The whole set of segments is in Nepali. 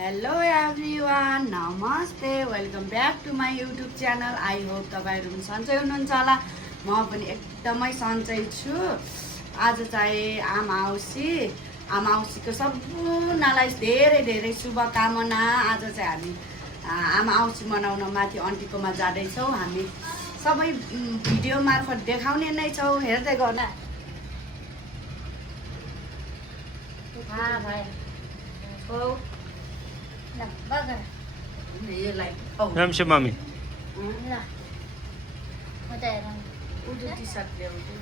हेलो एभ्रिवान, नमस्ते, welcome back to my YouTube channel. I hope तपाईँहरू पनि सन्चै हुनुहुन्छ होला। म पनि एकदमै सन्चै छु। आज चाहिँ आमा औँसीको सम्पूर्णलाई धेरै धेरै शुभकामना। आज चाहिँ हामी आमा औँसी मनाउन माथि आन्टीकोमा जाँदैछौँ। हामी सबै भिडियो मार्फत देखाउने नै छौँ, हेर्दै गर्नु। रामसे मामी टी-सर्ट ल्याउँछु।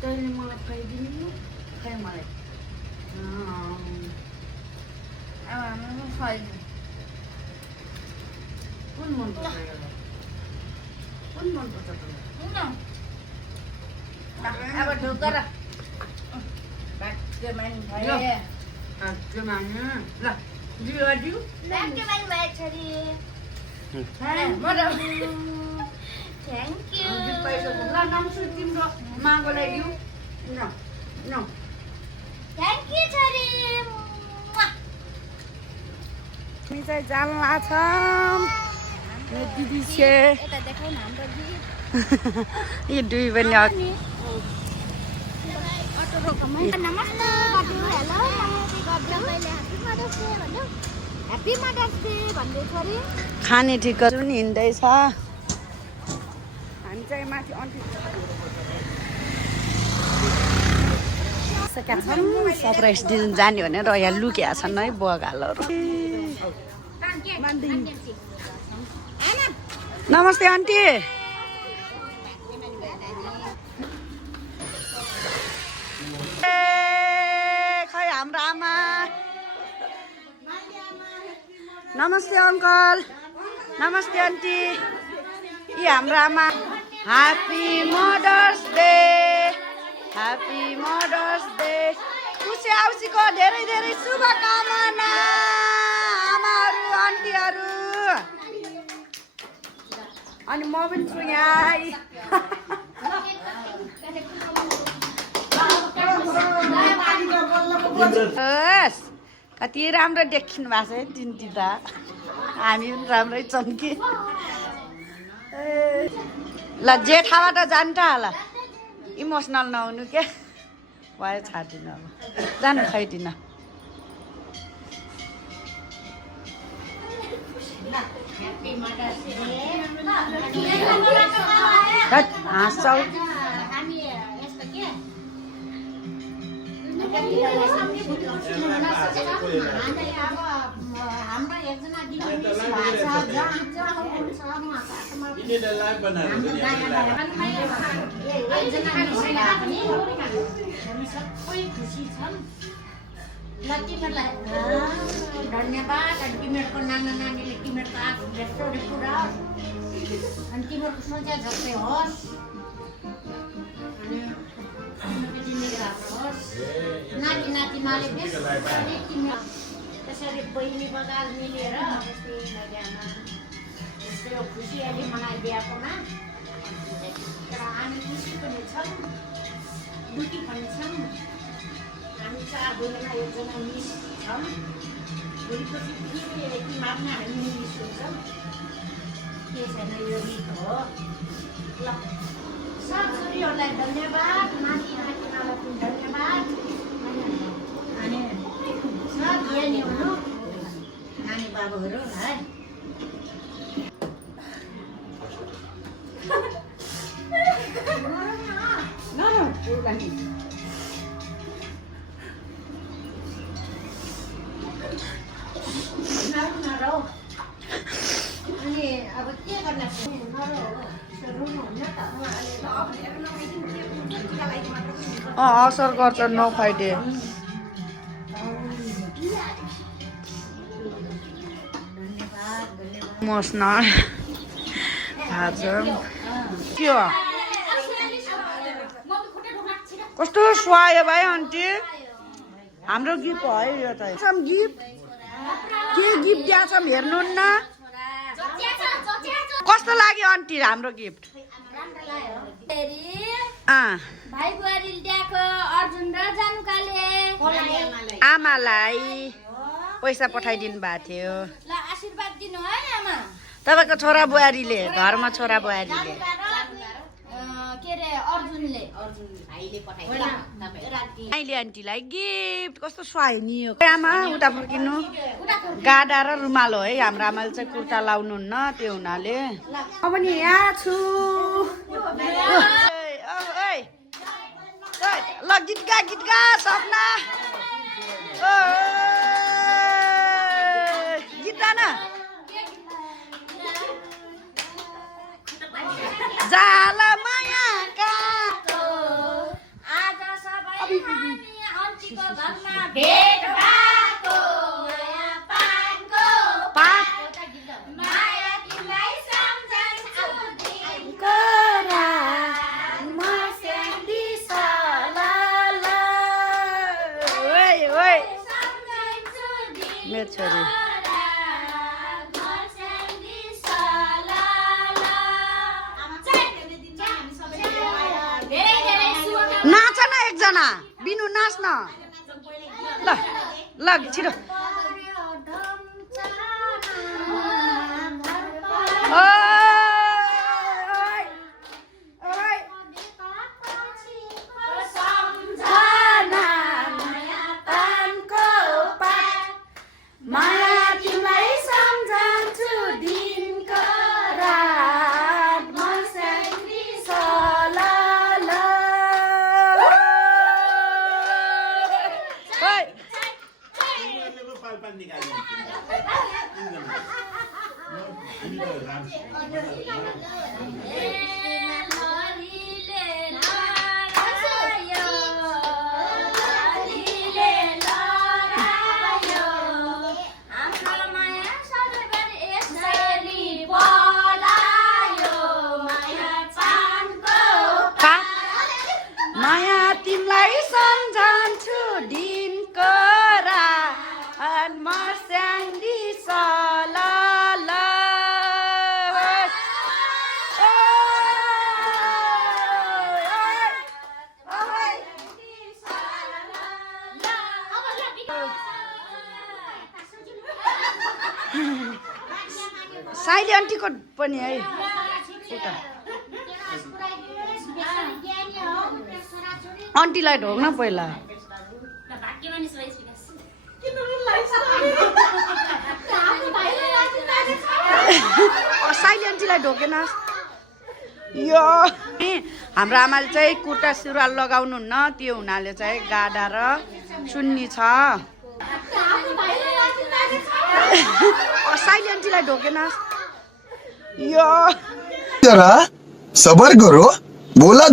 तैँले मलाई खुवाइदिनु, खै मलाई कुन मनपर्छ? कुन मनपर्छ तँलाई? अब ढुकेर ल दिउ नम्सु तिम्रो मागोलाई दिउ न हामी चाहिँ जान्ला छौँ। दिदी छे यो दुई पनि खाने ठिक जुन हिँड्दैछ। हामी चाहिँ माथि सकेका छौँ सरप्राइज दिन जाने भनेर यहाँ लुकेका छन् है बगालहरू। नमस्ते आन्टी। खै हाम्रो आमा। नमस्ते अङ्कल, नमस्ते आन्टी। यी हाम्रो आमा। Happy mother's day, happy mother's day. खुसी औँसीको धेरै धेरै शुभकामना आमाहरू, आन्टीहरू। अनि म पनि छु यहाँ। कति राम्रो देखिनु भएको छ है तिनटी त। हामी पनि राम्रै छौँ कि। ल जेठाबाट जान्छ होला। इमोसनल नहुनु के भयो, छाड्दिनँ अब। जानु खाइदिन। हाँस्छौ धन्यवाद। अनि तिमीहरूको नाना नानीले तिमीहरूको आफू जस्तो पुरा अनि तिमीहरूको सोचा जस्तै होस्, नाति नातिनाले त्यसरी बहिनी बगाल मिलेर यस्तो खुसियाली मनाइदिएकोमा तर हामी खुसी पनि छौँ, दुःखी पनि छौँ। हामी चार बहिनीमा एकजना मिस छौँ। भोलिपछि फेरि माग्न हामी मिस हुन्छौँ। के छैन, यो गीत हो। ल सब छोरीहरूलाई धन्यवाद, नाति नातिनालाई पनि धन्यवाद। अनि सब ज्ञानी हुनु नानी बाबुहरू है। अनि अब के गर्न असर गर्छ नखुवाइदिए। इमोसनल के हो? कस्तो सुहायो भाइ आन्टी। हाम्रो गिफ्ट हो है यो त। गिफ्ट के गिफ्ट दिएछ हेर्नु न। कस्तो लाग्यो आन्टी हाम्रो गिफ्ट? भाइ बुहारी ल्याएको अर्जुन र जानुकाले आमालाई पैसा पठाइदिनु भएको थियो। ल आशीर्वाद दिनु है आमा। तपाईँको छोरा बुहारीले घरमा छोरा बुहारीले के रे अर्जुन भाइले पठाइदियो अहिले आन्टीलाई गिफ्ट कस्तो सुहायो नि यो आमा उता फर्किनु गाडा र रुमाल हो है हाम्रो आमाले चाहिँ कुर्ता लाउनुहुन्न त्यो हुनाले म पनि यहाँ छु ल गीत गा सपना गीत गान जाला मायाका आज सबै हामी अन्तिको घरमा भेट भएको माया पानको पात माया तिमीलाई सम्झन्छु करा म स्यान्डी सलाला ओइ ओइ सम्झन्छु मेरो छोरी नाच न एकजना बिनु नाच न ल ल छिटो साइली आन्टीको पनि है उता आन्टीलाई ढोग्न पहिला साइली आन्टीलाई ढोकेन यो हाम्रो आमाले चाहिँ कुर्ता सुरुवाल लगाउनुहुन्न त्यो हुनाले चाहिँ गाडा र सुन्नी छ साइली आन्टीलाई ढोकेन यो जरा सबर करो बोला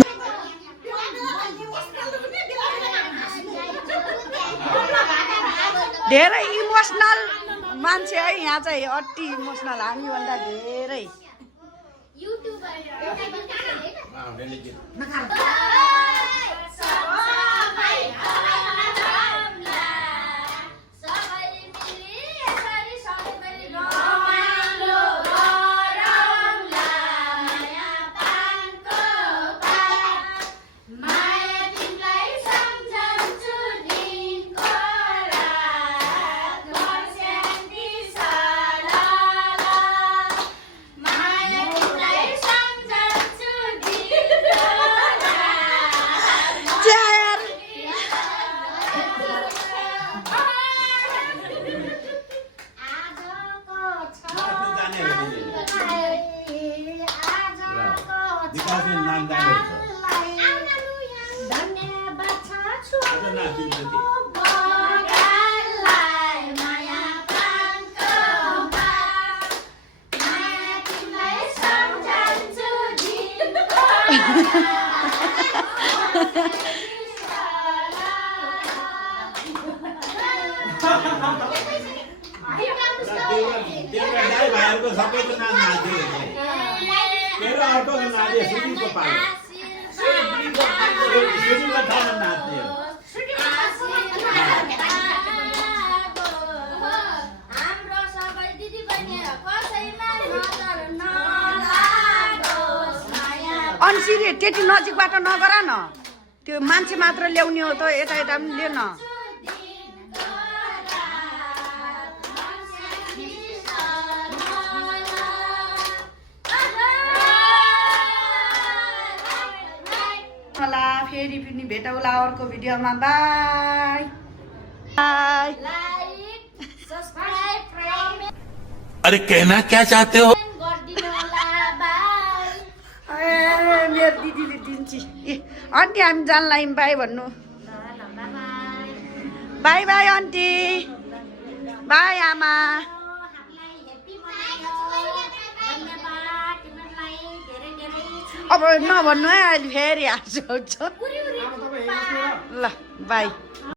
धेरै इमोसनल मान्छे है यहाँ चाहिँ अति इमोसनल हामीभन्दा धेरै कसरी त्यति नजिकबाट नगर न त्यो मान्छे मात्र ल्याउने हो त यता यता पनि लियो न होला फेरि पनि भेटौँला अर्को भिडियोमा बाई बाई लाइक सब्सक्राइब अरे कहना क्या चाहते हो गरिदिनु होला बाई मेरो दिदीले दिन्छ आन्टी हामी जानलाई बाई भन्नु बाई बाई आन्टी बाई आमा अब नभन्नु है अहिले फेरि हाँसो आउँछ ल बाई